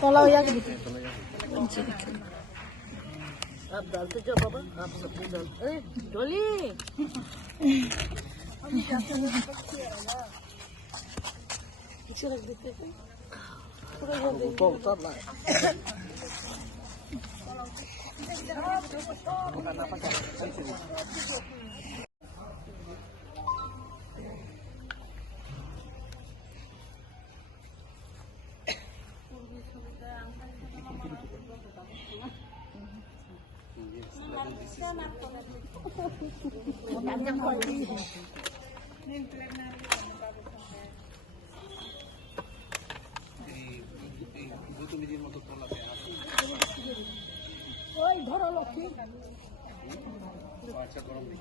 Tolong ya gitu. आप डालते जाओ बाबा, आप सब डाल। अरे डोली पीछे रख देते हैं। Kau tak lah. Oi, ধরো লক্ষ্মী। আচ্ছা গরম নেই।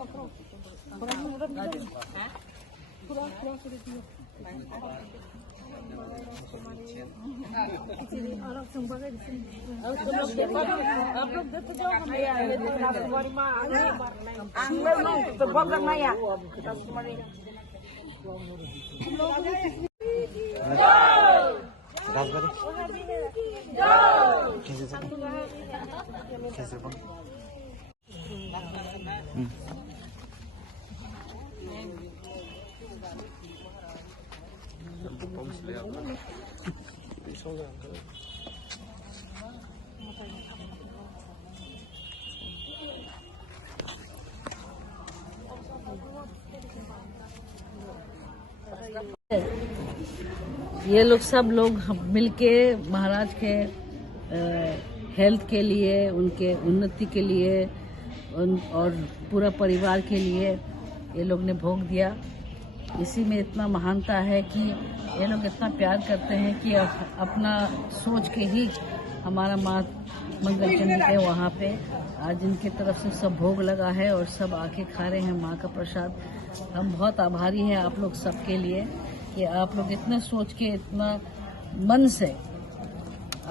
পুরা করে দিও। आप लोग देते जाओ हम ले आए तो राजकुमारी माँ आंगन में तो बहुत करना है राजकुमारी कैसे बन ये लोग सब लोग मिलके महाराज के हेल्थ के लिए, उनके उन्नति के लिए और पूरा परिवार के लिए ये लोग ने भोग दिया। इसी में इतना महानता है कि ये लोग इतना प्यार करते हैं कि अपना सोच के ही हमारा माँ मंगल चंडी के वहाँ पे आज इनकी तरफ से सब भोग लगा है और सब आके खा रहे हैं माँ का प्रसाद। हम बहुत आभारी हैं आप लोग सबके लिए कि आप लोग इतने सोच के, इतना मन से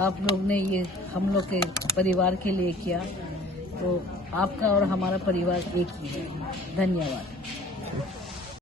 आप लोग ने ये हम लोग के परिवार के लिए किया। तो आपका और हमारा परिवार एक ही है। धन्यवाद।